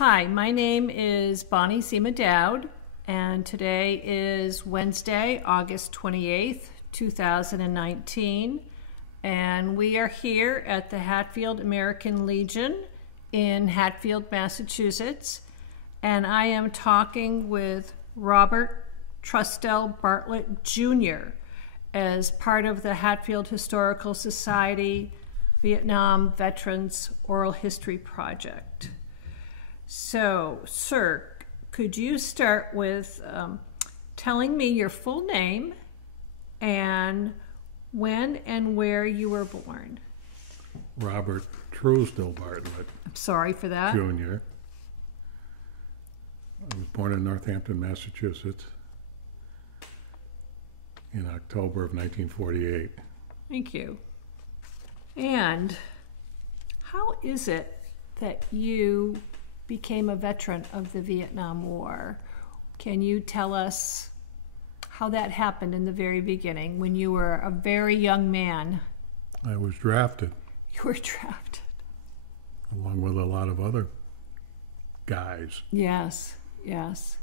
Hi, my name is Bonnie Seema Dowd, and today is Wednesday, August 28th, 2019, and we are here at the Hatfield American Legion in Hatfield, Massachusetts, and I am talking with Robert Trustell Bartlett Jr. as part of the Hatfield Historical Society Vietnam Veterans Oral History Project. So, sir, could you start with telling me your full name and when and where you were born? Robert Trustell Bartlett I'm sorry for that. Jr. I was born in Northampton, Massachusetts in October of 1948. Thank you. And how is it that you became a veteran of the Vietnam War? Can you tell us how that happened in the very beginning when you were a very young man? I was drafted. You were drafted. Along with a lot of other guys. Yes, yes.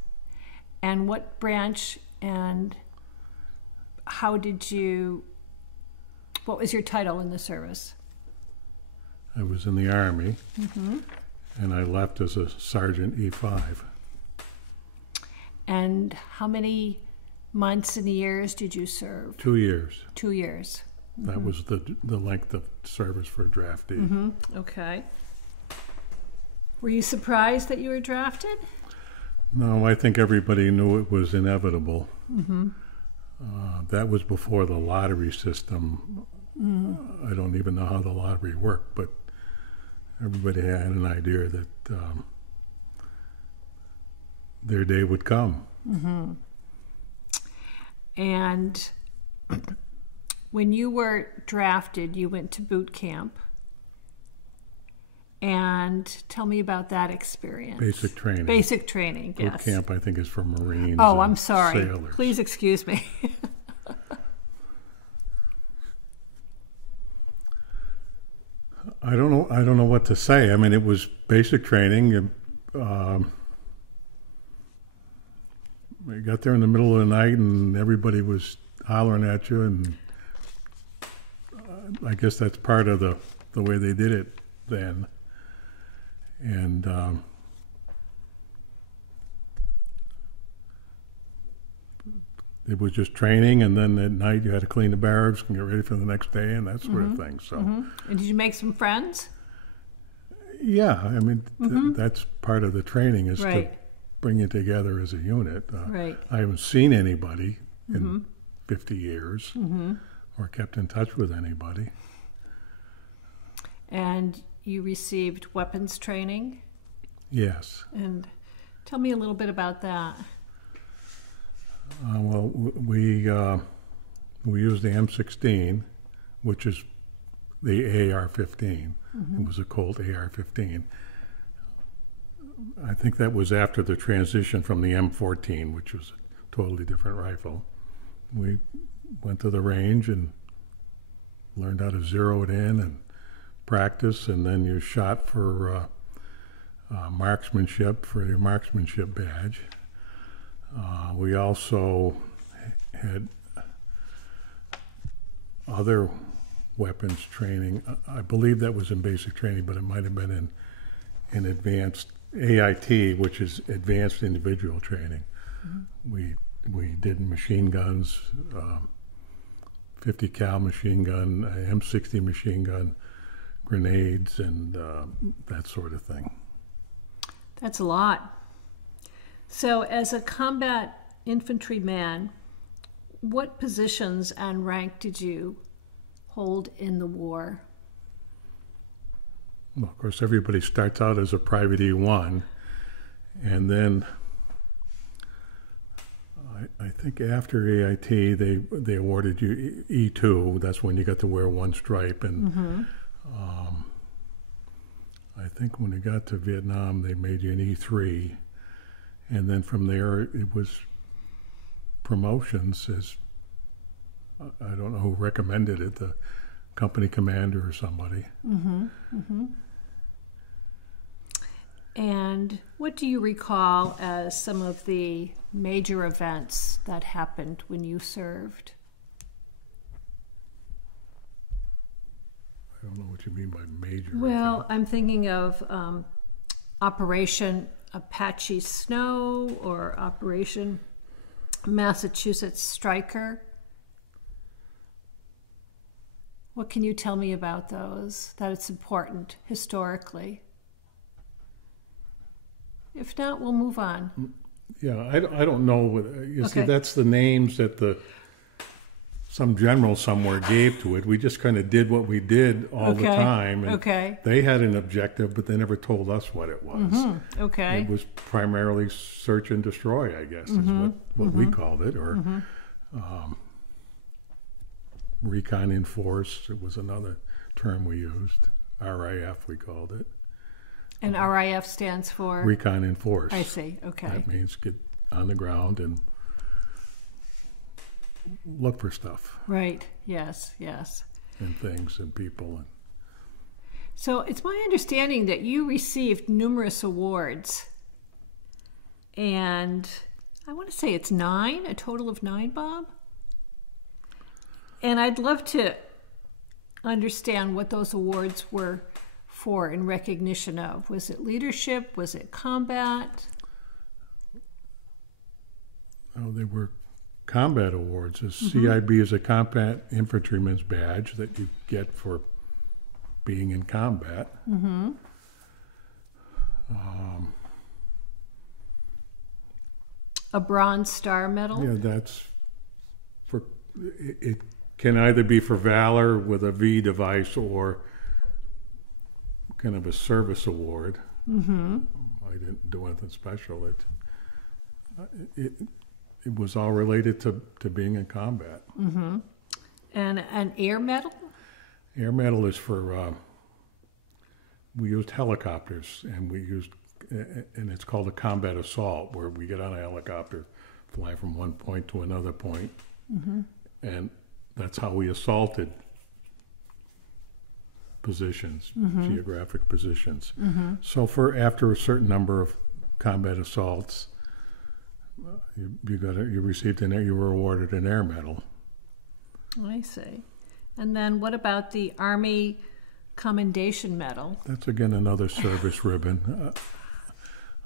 And what branch and how did you, what was your title in the service? I was in the Army, and I left as a Sergeant E5. And how many months and years did you serve? 2 years. 2 years. That was the length of service for a draftee. Okay. Were you surprised that you were drafted? No, I think everybody knew it was inevitable. That was before the lottery system. I don't even know how the lottery worked, but everybody had an idea that their day would come. And when you were drafted, you went to boot camp. And tell me about that experience. Basic training. Basic training, yes. Boot camp, I think, is for Marines. Oh, I'm and sorry. Sailors. Please excuse me. I don't know what to say. I mean, it was basic training. You got there in the middle of the night, and everybody was hollering at you, and I guess that's part of the way they did it then. And it was just training, and then at night you had to clean the barracks and get ready for the next day and that sort of thing. So, And did you make some friends? yeah, I mean, that's part of the training is Right. to bring you together as a unit. Right. I haven't seen anybody in 50 years or kept in touch with anybody. And you received weapons training? Yes. And tell me a little bit about that. Well, we used the M16, which is the AR-15. It was a Colt AR-15. I think that was after the transition from the M14, which was a totally different rifle. We went to the range and learned how to zero it in and practice, and then you shot for marksmanship, for your marksmanship badge. We also had other weapons training. I believe that was in basic training, but it might have been in advanced AIT, which is advanced individual training. We did machine guns, 50 cal machine gun, M60 machine gun, grenades, and that sort of thing. That's a lot. So as a combat infantryman, what positions and rank did you hold in the war? Well, of course, everybody starts out as a private E1, and then I think after AIT they awarded you E2. That's when you got to wear one stripe, and I think when it got to Vietnam they made you an E3, and then from there it was promotions as I don't know who recommended it, the company commander or somebody. And And what do you recall as some of the major events that happened when you served? I don't know what you mean by major. Well, I'm thinking of Operation Apache Snow or Operation Massachusetts Striker. What can you tell me about those, that it's important historically? If not, we'll move on. Yeah, I don't know. You see, Okay. that's the names that some general somewhere gave to it. We just kind of did what we did all the time. And Okay. they had an objective, but they never told us what it was. Okay. It was primarily search and destroy, I guess, is what we called it, or recon enforce. It was another term we used. RIF, we called it. And RIF stands for? Recon enforce. I see. Okay. That means get on the ground and look for stuff Right. Yes. Yes. and things and people. So it's my understanding that you received numerous awards. And I want to say it's 9, a total of 9, Bob. And I'd love to understand what those awards were for in recognition of. Was it leadership? Was it combat? Oh, they were combat awards. A CIB is a combat infantryman's badge that you get for being in combat. A Bronze Star Medal? Yeah, that's for, it can either be for valor with a V device or kind of a service award. I didn't do anything special. It was all related to being in combat. And an Air Medal? Air medal is for, we used helicopters and it's called a combat assault, where we get on a helicopter, fly from one point to another point, and that's how we assaulted positions, geographic positions. So after a certain number of combat assaults, you received you were awarded an air medal. I see. And then what about the Army Commendation Medal? That's again another service ribbon.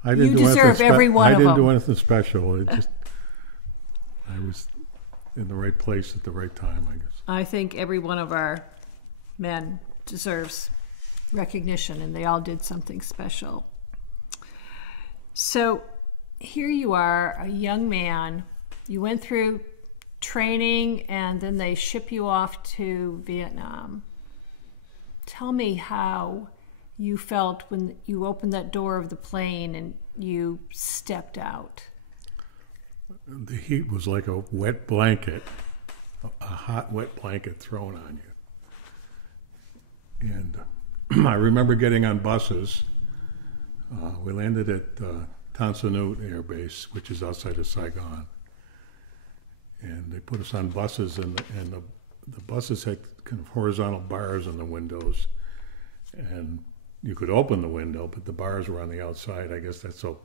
I You deserve every one I of didn't them. do anything special. I was in the right place at the right time, I guess. I think every one of our men deserves recognition, and they all did something special. So here you are, a young man. You went through training, and then they ship you off to Vietnam. Tell me how you felt when you opened that door of the plane and you stepped out. The heat was like a wet blanket, a hot, wet blanket thrown on you. And I remember getting on buses. We landed at Tan Son Nhut Air Base, which is outside of Saigon. And they put us on buses, and the buses had kind of horizontal bars in the windows. And you could open the window, but the bars were on the outside. I guess that's so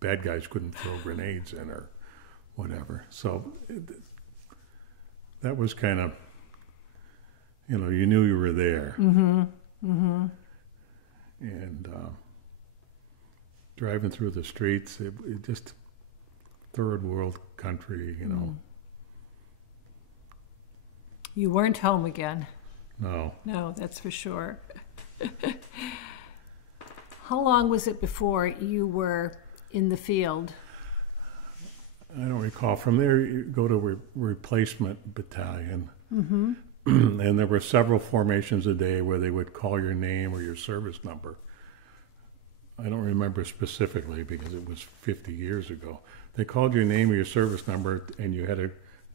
bad guys couldn't throw grenades in or whatever. So that was kind of, you knew you were there. And driving through the streets, it just third world country, You weren't home again. No. No, that's for sure. How long was it before you were in the field? I don't recall. From there, you go to replacement battalion. And there were several formations a day where they would call your name or your service number. I don't remember specifically because it was 50 years ago. They called your name or your service number, and you had to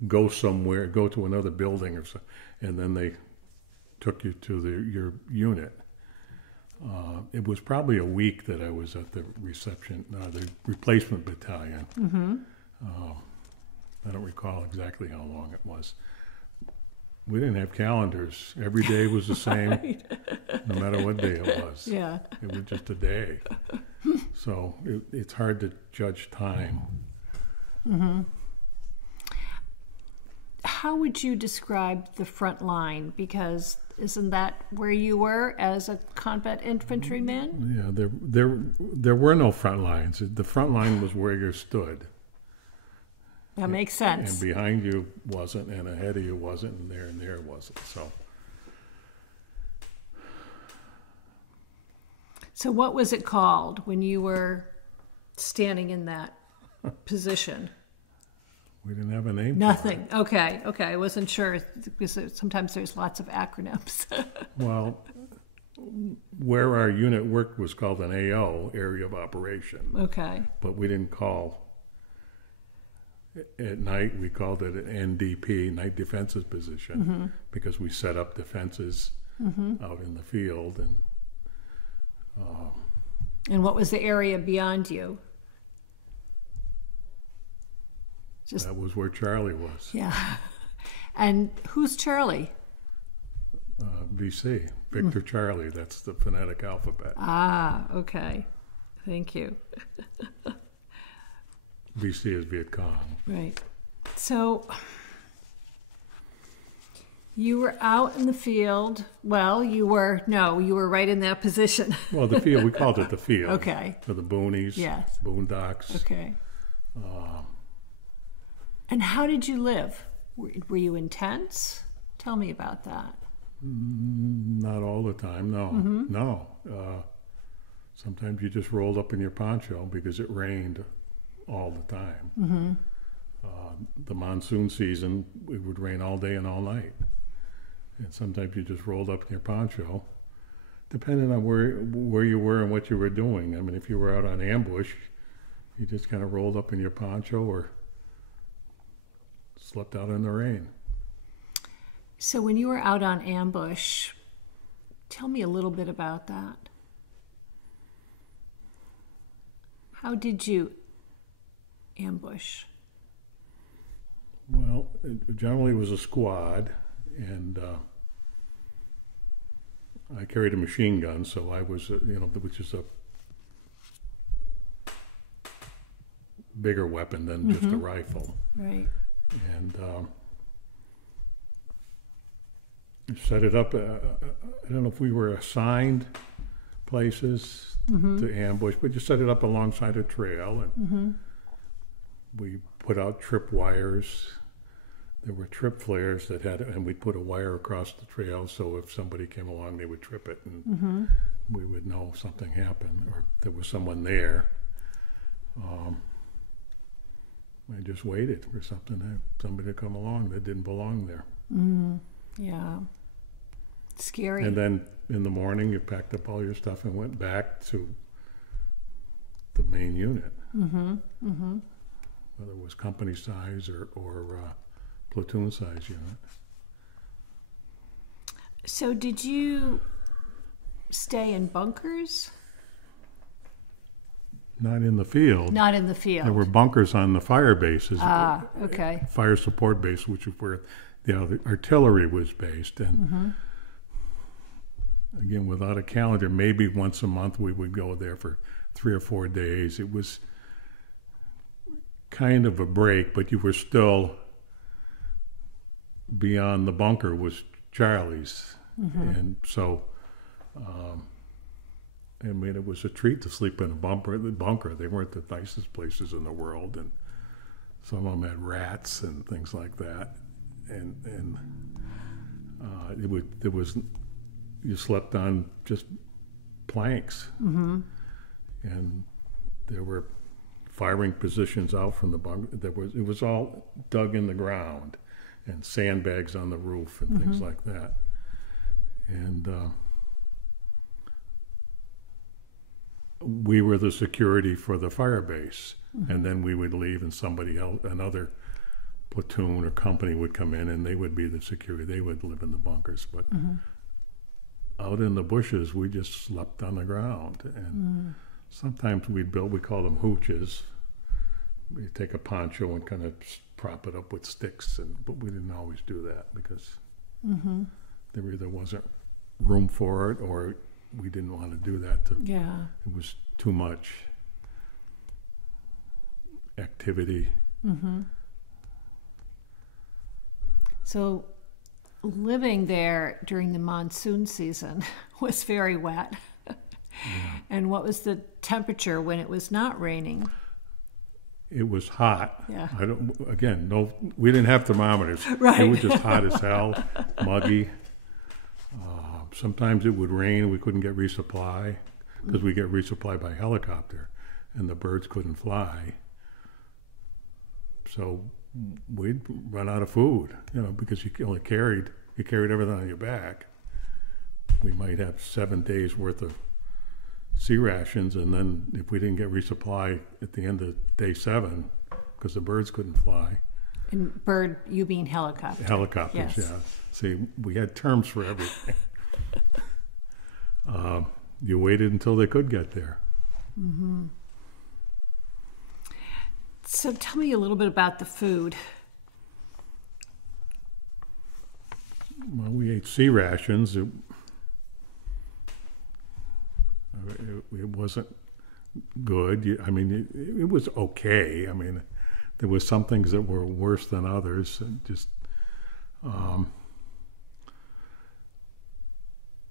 go somewhere, go to another building or so, and then they took you to your unit. It was probably a week that I was at the the replacement battalion. I don't recall exactly how long it was. We didn't have calendars. Every day was the same, Right. no matter what day it was. Yeah. It was just a day. So it's hard to judge time. Mm-hmm. How would you describe the front line? Because isn't that where you were as a combat infantryman? Yeah, there were no front lines. The front line was where you stood. That makes sense. And behind you wasn't, and ahead of you wasn't, and there wasn't. So what was it called when you were standing in that position? We didn't have a name. Nothing. Okay. I wasn't sure because sometimes there's lots of acronyms. Well, where our unit worked was called an AO, Area of Operation. Okay. But we didn't call at night. We called it an NDP, Night Defenses Position, because we set up defenses out in the field. And what was the area beyond you? That was where Charlie was. Yeah. And who's Charlie? VC, Victor Charlie. That's the phonetic alphabet. Ah, okay. Thank you. VC is Viet Cong. Right. So you were out in the field. Well, you were right in that position. Well, the field, we called it the field. Okay. For the boonies, Yes. boondocks. Okay. And how did you live? Were you intense? Tell me about that. Not all the time, no. No. Sometimes you just rolled up in your poncho because it rained all the time. The monsoon season, it would rain all day and all night. And sometimes you just rolled up in your poncho, depending on where you were and what you were doing. I mean, if you were out on ambush, you just kind of rolled up in your poncho or slept out in the rain. So when you were out on ambush, tell me a little bit about that. How did you ambush? Well, it generally was a squad, and I carried a machine gun, so I was, which is a bigger weapon than just a rifle. Right. And set it up. I don't know if we were assigned places to ambush, but you set it up alongside a trail, and we put out trip wires. There were trip flares that had, and we'd put a wire across the trail, so if somebody came along, they would trip it, and we would know something happened or there was someone there. I just waited for somebody to come along that didn't belong there. Yeah. Scary. And then in the morning, you packed up all your stuff and went back to the main unit. Whether it was company size or platoon size unit. So did you stay in bunkers? Not in the field. Not in the field. There were bunkers on the fire bases. Ah, okay. Fire support base, which is where the artillery was based. And again, without a calendar, maybe once a month we would go there for 3 or 4 days. It was kind of a break, but you were still beyond the bunker was Charlie's. And so, I mean, it was a treat to sleep in a bunker. They weren't the nicest places in the world, and some of them had rats and things like that. And you slept on just planks, and there were firing positions out from the bunker. It was all dug in the ground, and sandbags on the roof and things like that. And we were the security for the fire base, and then we would leave, and somebody else, another platoon or company would come in, and they would be the security. They would live in the bunkers, but out in the bushes, we just slept on the ground. And sometimes we called them hooches. We'd take a poncho and kind of prop it up with sticks, but we didn't always do that because Mm-hmm. There either wasn't room for it, or we didn't want to do that. Yeah. It was too much activity. Mm-hmm. So living there during the monsoon season was very wet. Yeah. And what was the temperature when it was not raining? It was hot. Yeah. We didn't have thermometers. Right. It was just hot as hell, muggy. Sometimes it would rain. We couldn't get resupply because we get resupply by helicopter, and the birds couldn't fly. So we'd run out of food, because you carried everything on your back. We might have 7 days worth of sea rations, and then if we didn't get resupply at the end of day 7, because the birds couldn't fly. And bird, you mean helicopter? Helicopters, yes. Yeah. See, we had terms for everything. You waited until they could get there. Mm-hmm. So tell me a little bit about the food. Well, we ate sea rations. It wasn't good. It was okay. There was some things that were worse than others.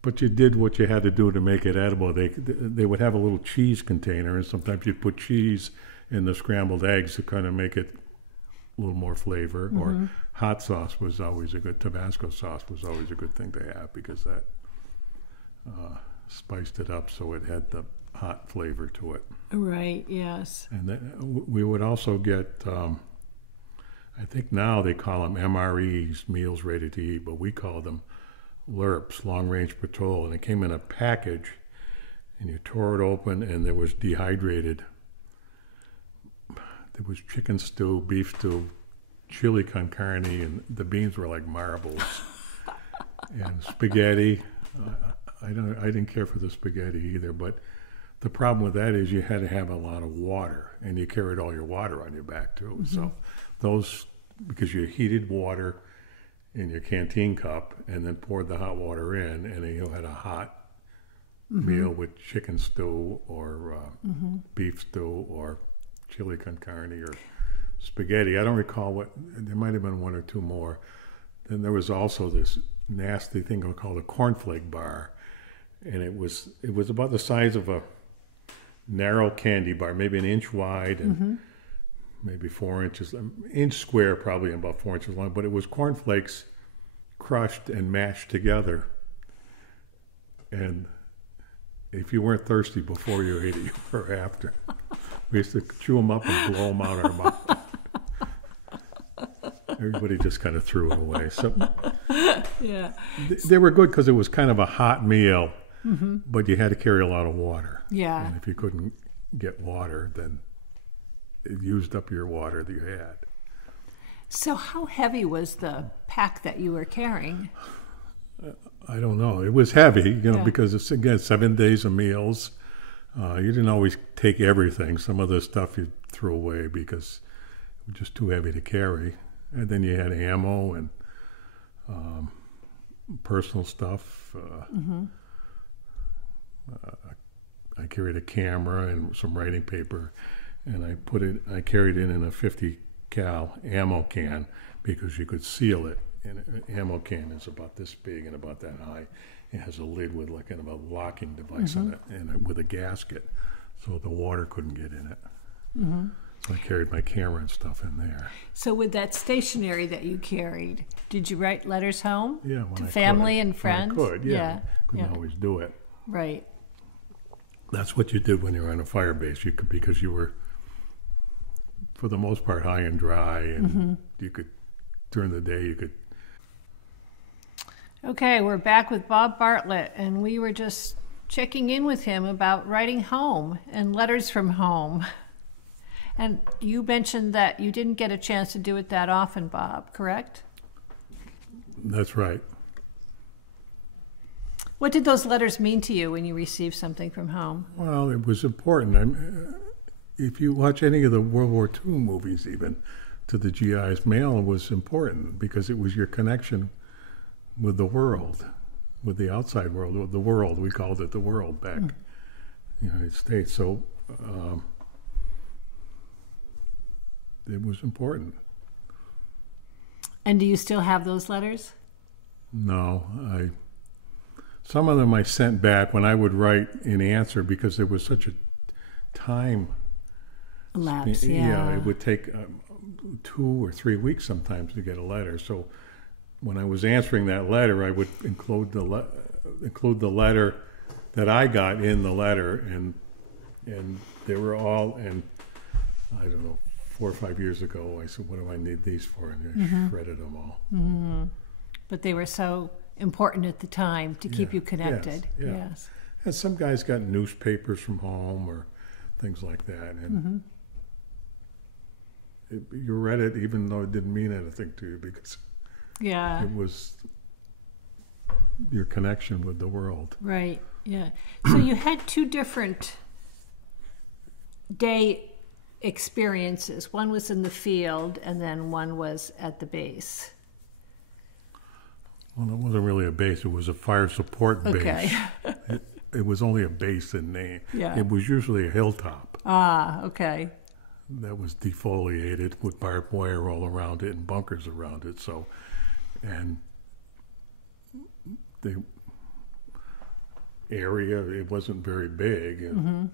But you did what you had to do to make it edible. They would have a little cheese container, and sometimes you'd put cheese in the scrambled eggs to kind of make it a little more flavor. Mm-hmm. Or hot sauce was always Tabasco sauce was always a good thing to have, because that spiced it up so it had the hot flavor to it. Right, yes. And then we would also get, I think now they call them MREs, meals ready to eat, but we call them LRPs, long range patrol, and it came in a package, and you tore it open, and there was dehydrated. There was chicken stew, beef stew, chili con carne, and the beans were like marbles, and spaghetti. I didn't care for the spaghetti either, but the problem with that is you had to have a lot of water, and you carried all your water on your back too. Mm-hmm. So those, because you heated water in your canteen cup and then poured the hot water in, and then you had a hot meal with chicken stew or beef stew or chili con carne or spaghetti. I don't recall there might have been one or two more. Then there was also this nasty thing called a Flake Bar, and it was about the size of a narrow candy bar, maybe an inch wide and maybe 4 inches, inch square probably, and about 4 inches long, but it was cornflakes crushed and mashed together. And if you weren't thirsty before you ate it, you were after. We used to chew them up and blow them out our mouth. Everybody just kind of threw it away. So yeah, they were good because it was kind of a hot meal, but you had to carry a lot of water. Yeah. And if you couldn't get water, then it used up your water that you had. So how heavy was the pack that you were carrying? I don't know. It was heavy, because it's, again, 7 days of meals. You didn't always take everything. Some of the stuff you threw away because it was just too heavy to carry. And then you had ammo and personal stuff. I carried a camera and some writing paper, and I carried it in a 50 cal ammo can because you could seal it. And an ammo can is about this big and about that high. It has a lid with like kind of a locking device on it, and with a gasket, so the water couldn't get in it. So I carried my camera and stuff in there. So with that stationery that you carried, did you write letters home? Yeah, to family and friends? When I could, yeah. Couldn't always do it. Right. That's what you did when you were on a fire base. You could, because you were, for the most part, high and dry, and you could, during the day, you could. Okay, we're back with Bob Bartlett, and we were just checking in with him about writing home and letters from home. And you mentioned that you didn't get a chance to do it that often, Bob, correct? That's right. What did those letters mean to you when you received something from home? Well, it was important. If you watch any of the World War II movies, even, to the GIs, mail was important because it was your connection with the world, with the outside world, with the world. We called it the world back in the United States. So it was important. And do you still have those letters? No, some of them I sent back when I would write in answer, because there was such a time lapse. Yeah, it would take 2 or 3 weeks sometimes to get a letter. So when I was answering that letter, I would include the letter that I got in the letter, and they were all, and I don't know, 4 or 5 years ago, I said, what do I need these for? And I shredded them all. Mm-hmm. But they were so important at the time to keep you connected. Yes. And some guys got newspapers from home or things like that. And you read it even though it didn't mean anything to you, because it was your connection with the world. Right, yeah. So you had 2 different day experiences. One was in the field, and then one was at the base. Well, it wasn't really a base. It was a fire support base. Okay. It was only a base in name. Yeah. It was usually a hilltop. Ah, okay. That was defoliated with barbed wire all around it and bunkers around it. So, and the area, it wasn't very big. And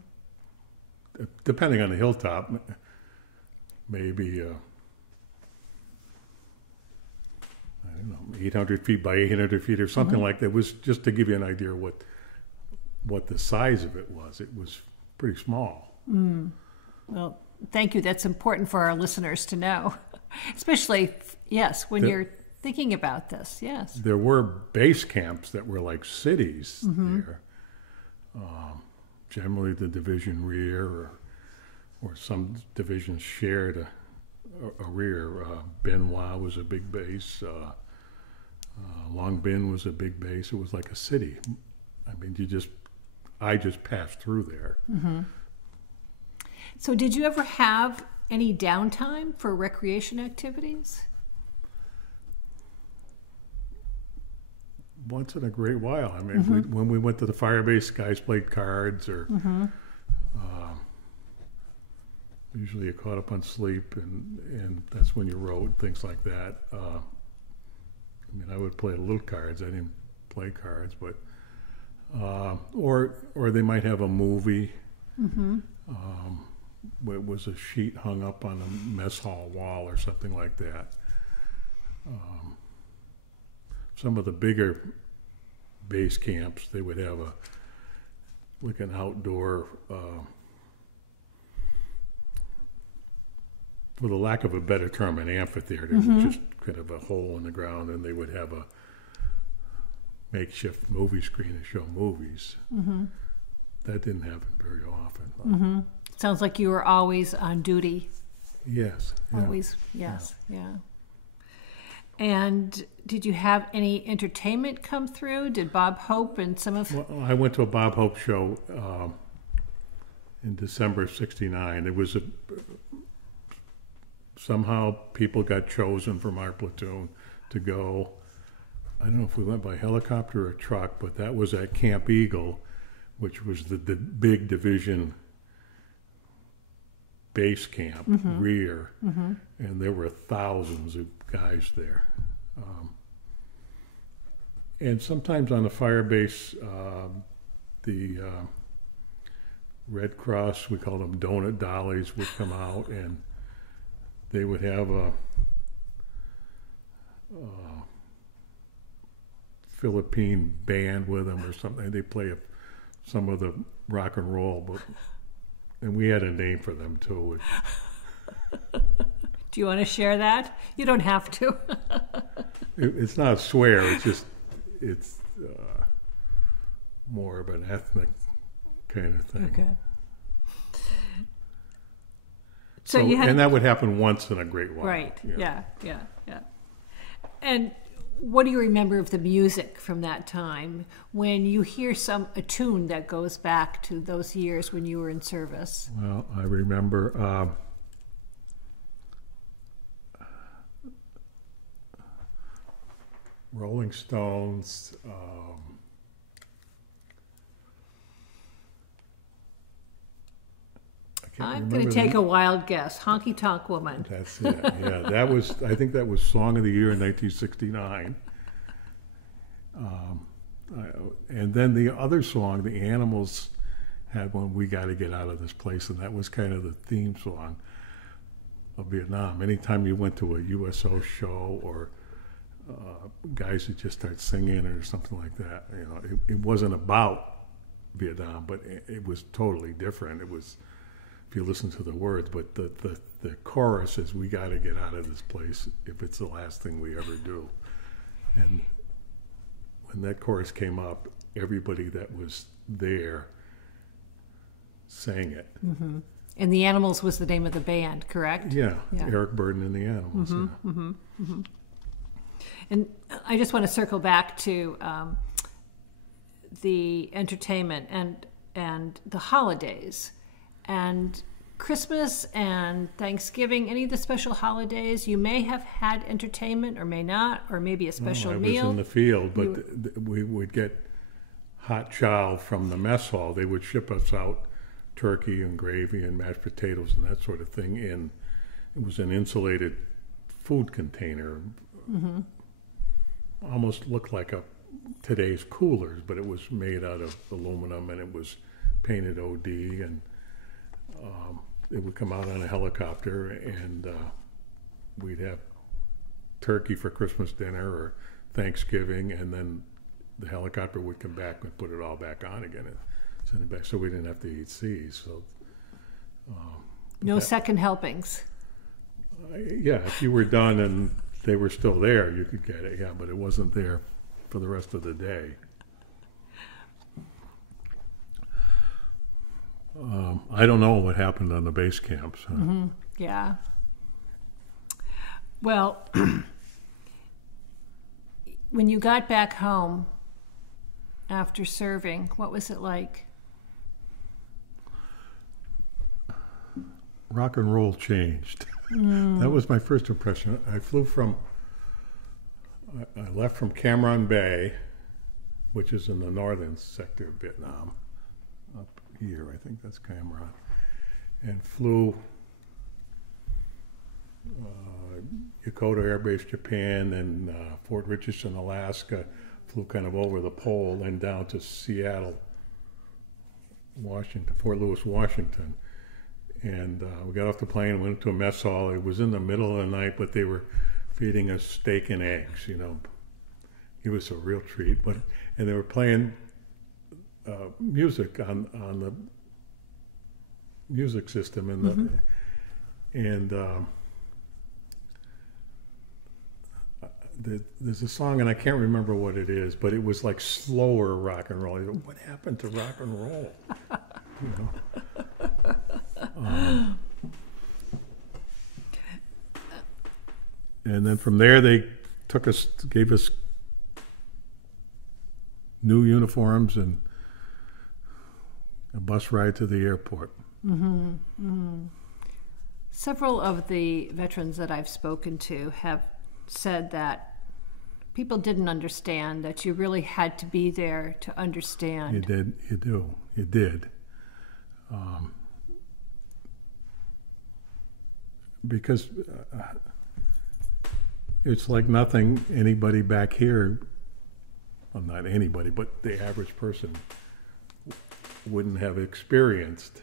depending on the hilltop, maybe, I don't know, 800 feet by 800 feet or something like that. It was just to give you an idea of what the size of it was. It was pretty small. Well, thank you. That's important for our listeners to know, especially, yes, when you're thinking about this. Yes. There were base camps that were like cities there. Generally the division rear or some divisions shared a rear. Benoit was a big base. Long Bin was a big base. It was like a city. I mean, I just passed through there. So did you ever have any downtime for recreation activities? Once in a great while. I mean, when we went to the fire base, guys played cards, or usually you caught up on sleep, and that's when you wrote, things like that. I mean, I would play little cards. I didn't play cards, but or they might have a movie. Where it was a sheet hung up on a mess hall wall or something like that. Some of the bigger base camps, they would have like an outdoor, for the lack of a better term, an amphitheater. It was just kind of a hole in the ground, and they would have a makeshift movie screen to show movies. That didn't happen very often. Sounds like you were always on duty. Yes. Yeah. Always, yes, yeah. And did you have any entertainment come through? Did Bob Hope and some of... Well, I went to a Bob Hope show in December of '69. It was somehow people got chosen from our platoon to go. I don't know if we went by helicopter or truck, but that was at Camp Eagle, which was the big division base camp, rear, and there were thousands of guys there. And sometimes on the fire base, the Red Cross, we called them donut dollies, would come out, and they would have a Philippine band with them or something. They play some of the rock and roll, and we had a name for them too. Do you want to share that? You don't have to. It's not a swear. It's more of an ethnic kind of thing. Okay. So and that would happen once in a great while. Right. Yeah. And what do you remember of the music from that time when you hear a tune that goes back to those years when you were in service? Well, I remember Rolling Stones. I'm going to take a wild guess. Honky Tonk Woman. That's it. Yeah, that was. I think that was Song of the Year in 1969. And then the other song, the Animals had one, "We Got to Get Out of This Place," and that was kind of the theme song of Vietnam. Anytime you went to a USO show or guys would just start singing or something like that, you know, it wasn't about Vietnam, but it was totally different. It was, if you listen to the words, but the chorus is, "We got to get out of this place if it's the last thing we ever do." And when that chorus came up, everybody that was there sang it. Mm-hmm. And the Animals was the name of the band, correct? Yeah, Eric Burden and the Animals. Mm-hmm, Yeah. mm-hmm, mm-hmm. And I just want to circle back to the entertainment and the holidays and Christmas and Thanksgiving. Any of the special holidays, you may have had entertainment or may not, or maybe a special meal. I was in the field, but we would get hot chow from the mess hall. They would ship us out turkey and gravy and mashed potatoes and that sort of thing in, it was an insulated food container. Mm-hmm. Almost looked like today's coolers, but it was made out of aluminum and it was painted OD, and it would come out on a helicopter, and we'd have turkey for Christmas dinner or Thanksgiving, and then the helicopter would come back and put it all back on again and send it back, so we didn't have to eat C's. So no second helpings. Yeah, if you were done and they were still there, you could get it, yeah, but it wasn't there for the rest of the day. I don't know what happened on the base camps. Mm-hmm. Yeah. Well, when you got back home after serving, what was it like? Rock and roll changed. That was my first impression. I left from Cam Ranh Bay, which is in the northern sector of Vietnam, up here, I think that's Cam Ranh, and flew Yokota Air Base, Japan, and Fort Richardson, Alaska, flew kind of over the pole and down to Seattle, Washington, Fort Lewis, Washington. And we got off the plane and went to a mess hall. It was in the middle of the night, but they were feeding us steak and eggs, you know. It was a real treat. And they were playing music on the music system. There's a song, and I can't remember what it is, but it was like slower rock and roll. What happened to rock and roll? You know? And then from there, they gave us new uniforms and a bus ride to the airport. Mm-hmm. Mm-hmm. Several of the veterans that I've spoken to have said that people didn't understand, that you really had to be there to understand. You did. Because it's like nothing anybody back here, well, not anybody, but the average person wouldn't have experienced.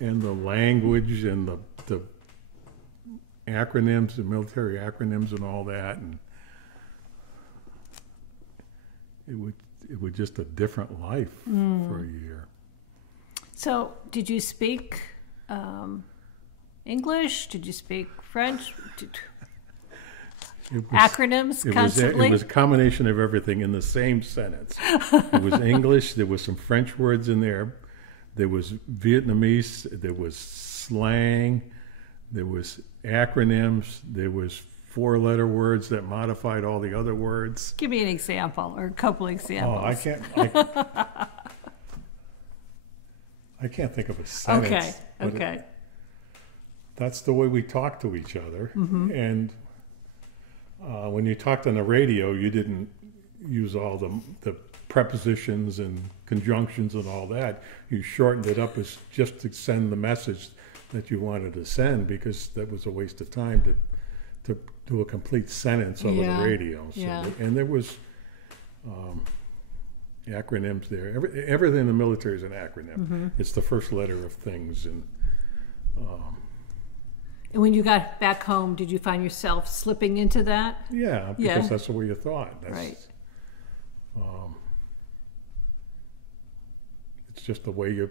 And the language and the acronyms, the military acronyms and all that, and it was just a different life for a year. So, did you speak English? Did you speak French? Acronyms constantly? It was a combination of everything in the same sentence. It was English, there was some French words in there, there was Vietnamese, there was slang, there was acronyms, there was four-letter words that modified all the other words. Give me an example or a couple examples. Oh, I can't think of a sentence. Okay. That's the way we talk to each other. Mm-hmm. And When you talked on the radio, you didn't use all the prepositions and conjunctions and all that. You shortened it up as just to send the message that you wanted to send, because that was a waste of time to do a complete sentence over the radio. So and there was acronyms there. Everything in the military is an acronym. It's the first letter of things. And when you got back home, did you find yourself slipping into that? Yeah, because that's the way you thought. That's, right. It's just the way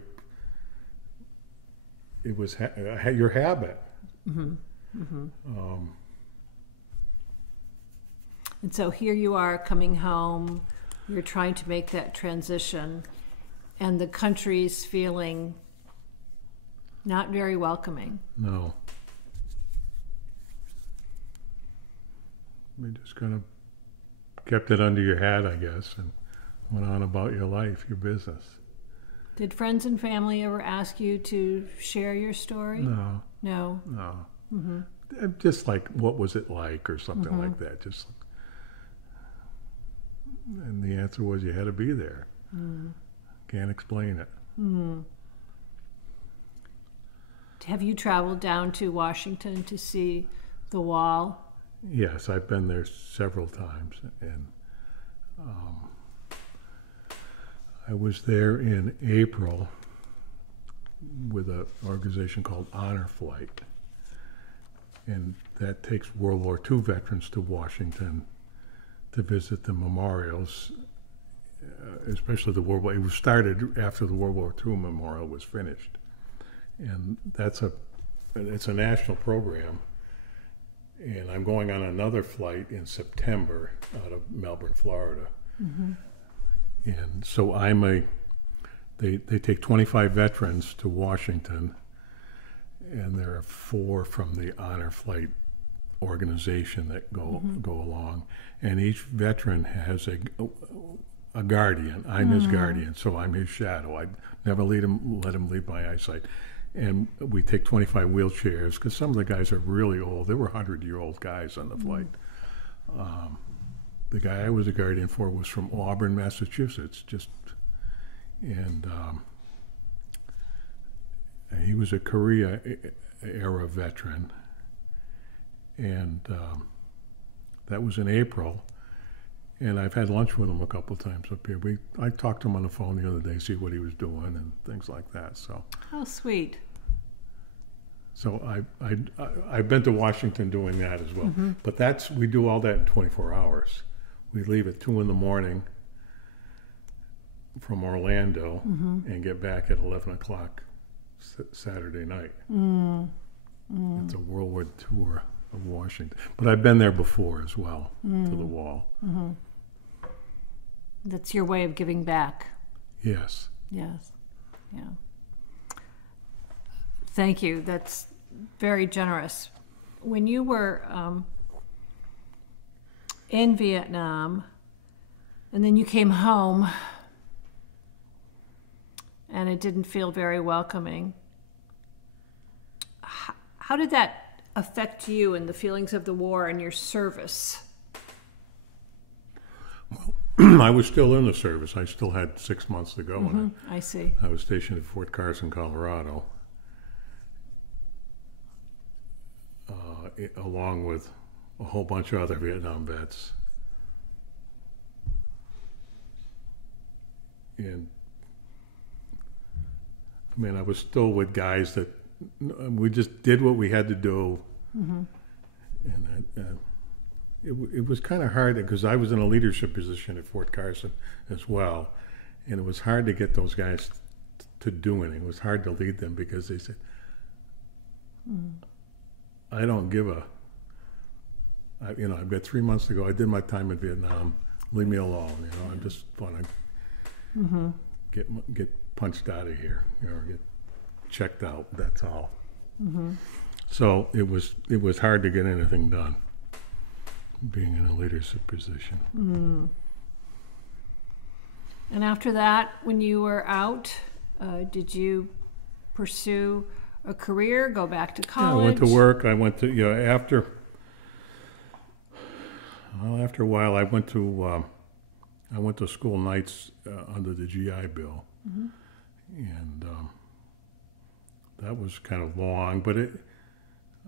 it was your habit. And so here you are coming home, you're trying to make that transition, and the country's feeling not very welcoming. No. We just kind of kept it under your hat, I guess, and went on about your life, your business. Did friends and family ever ask you to share your story? No. No? No. Just like, what was it like, or something like that. Just, and the answer was you had to be there. Can't explain it. Have you traveled down to Washington to see the wall? Yes, I've been there several times, and I was there in April with an organization called Honor Flight, and that takes World War II veterans to Washington to visit the memorials, especially the World War. It was started after the World War II memorial was finished, and it's a national program. And I'm going on another flight in September out of Melbourne, Florida. And so they take 25 veterans to Washington, and there are 4 from the Honor Flight organization that go along. And each veteran has a guardian. I'm his guardian, so I'm his shadow. I never let him leave my eyesight. And we take 25 wheelchairs, because some of the guys are really old. There were 100-year-old guys on the flight. The guy I was a guardian for was from Auburn, Massachusetts, and he was a Korea-era veteran. And that was in April. And I've had lunch with him a couple of times up here. I talked to him on the phone the other day, see what he was doing and things like that. So. How sweet. So I've been to Washington doing that as well. But we do all that in 24 hours. We leave at 2 in the morning from Orlando and get back at 11 o'clock Saturday night. It's a whirlwind tour of Washington. But I've been there before as well, to the wall. That's your way of giving back. Yes. Yes. Yeah. Thank you. That's very generous. When you were in Vietnam, and then you came home, and it didn't feel very welcoming, how did that affect you and the feelings of the war and your service? Well, I was still in the service. I still had 6 months to go. I see. I was stationed at Fort Carson, Colorado, along with a whole bunch of other Vietnam vets. And I mean, I was still with guys that we just did what we had to do. And it was kind of hard, because I was in a leadership position at Fort Carson as well. And it was hard to get those guys to do anything. It was hard to lead them, because they said, I don't give I've got 3 months to go. I did my time in Vietnam. Leave me alone. I just want to get punched out of here, or get checked out. That's all. So it was hard to get anything done, being in a leadership position. And after that, when you were out, did you pursue a career, go back to college? Yeah, I went to work. I went to, after Well, after a while, I went to school nights under the GI Bill, and that was kind of long, but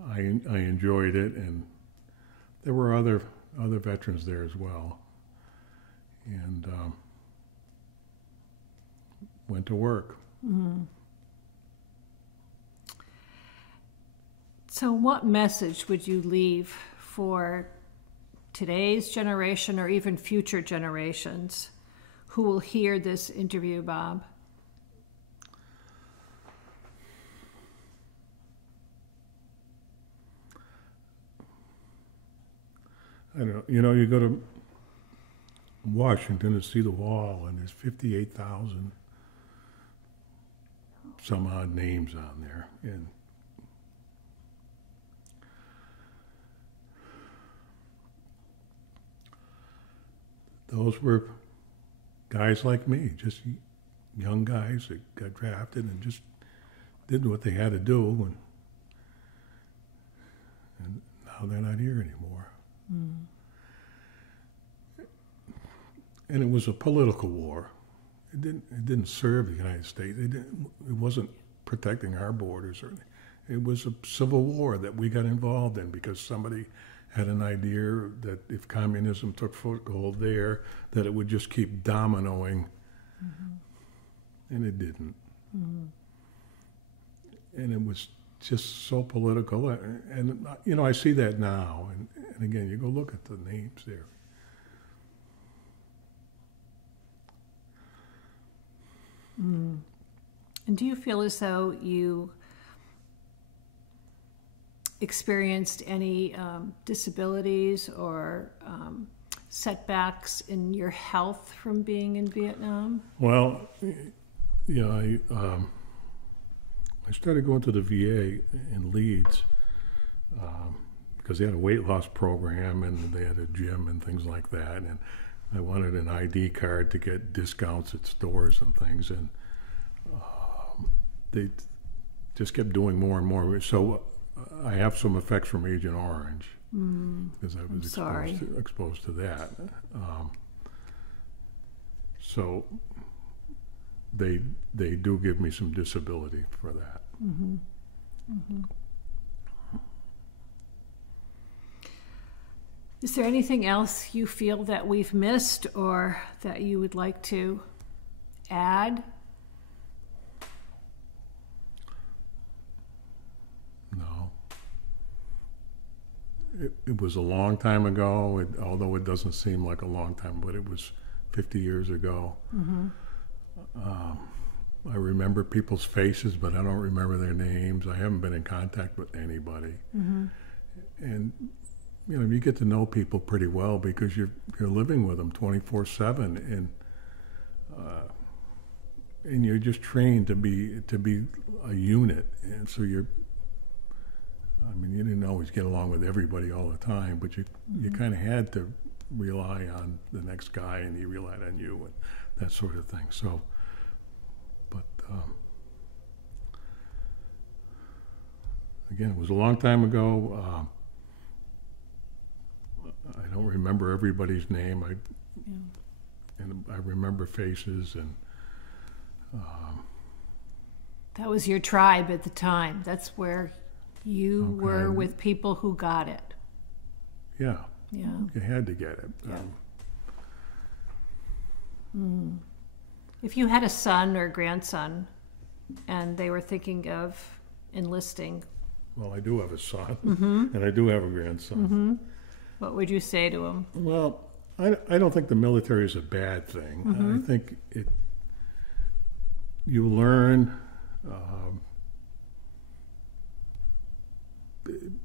I enjoyed it, and there were other veterans there as well, and went to work. So what message would you leave for today's generation or even future generations who will hear this interview, Bob? I don't know. You know, you go to Washington to see the wall, and there's 58,000 some odd names on there, and those were guys like me, just young guys that got drafted and just did what they had to do, and now they're not here anymore. And it was a political war. It didn't serve the United States. It wasn't protecting our borders or anything. It was a civil war that we got involved in because somebody had an idea that if communism took foothold there, that it would just keep dominoing, and it didn't. And it was just so political, and you know, I see that now, and again, you go look at the names there. And do you feel as though you experienced any disabilities or setbacks in your health from being in Vietnam? Well, yeah, I started going to the VA in Leeds because they had a weight loss program and they had a gym and things like that, and I wanted an ID card to get discounts at stores and things, and they just kept doing more and more. So I have some effects from Agent Orange because I was exposed to that. So they do give me some disability for that. Is there anything else you feel that we've missed or that you would like to add? No. It was a long time ago, although it doesn't seem like a long time, but it was 50 years ago. I remember people's faces, but I don't remember their names. I haven't been in contact with anybody. And you know, you get to know people pretty well because you're living with them 24/7, and you're just trained to be a unit. And so you didn't always get along with everybody all the time, but you kind of had to rely on the next guy, and he relied on you, and that sort of thing. So, but again, it was a long time ago. I don't remember everybody's name. And I remember faces, and that was your tribe at the time. That's where you were with people who got it. Yeah. Yeah. You had to get it. Yeah. If you had a son or grandson and they were thinking of enlisting. Well, I do have a son, and I do have a grandson. What would you say to him? Well, I don't think the military is a bad thing. I think you learn,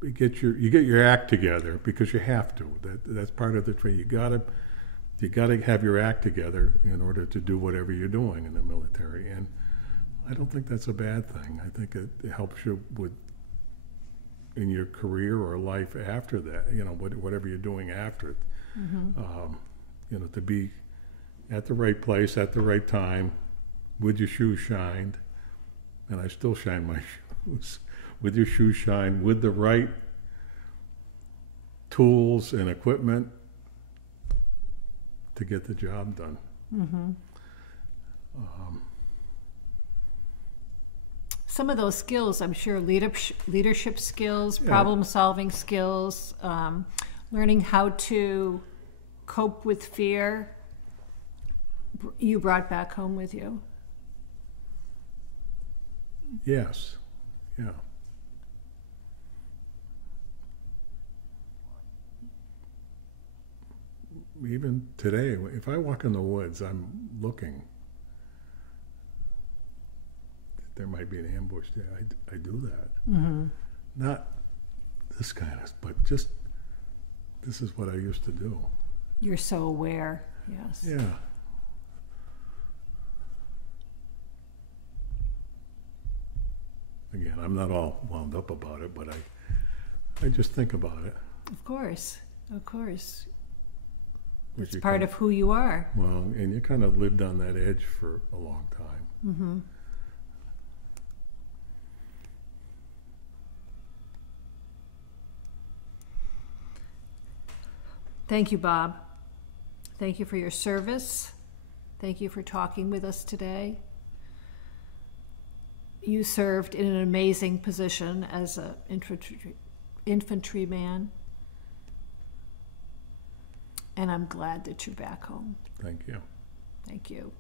you get your act together because you have to. That's part of the training. You gotta have your act together in order to do whatever you're doing in the military. And I don't think that's a bad thing. I think it helps you in your career or life after that, you know, whatever you're doing after it, you know, to be at the right place at the right time with your shoes shined, and I still shine my shoes, with your shoes shined, with the right tools and equipment to get the job done. Some of those skills, I'm sure, leadership skills, Yeah. problem-solving skills, learning how to cope with fear, you brought back home with you. Yes, yeah. Even today, if I walk in the woods, I'm looking. There might be an ambush there. I do that. Not this kind of, but just, this is what I used to do. You're so aware, yes. Yeah. Again, I'm not all wound up about it, but I just think about it. Of course, of course. Which It's you part kind of who you are. Well, and you kind of lived on that edge for a long time. Thank you, Bob. Thank you for your service. Thank you for talking with us today. You served in an amazing position as an infantryman, and I'm glad that you're back home. Thank you. Thank you.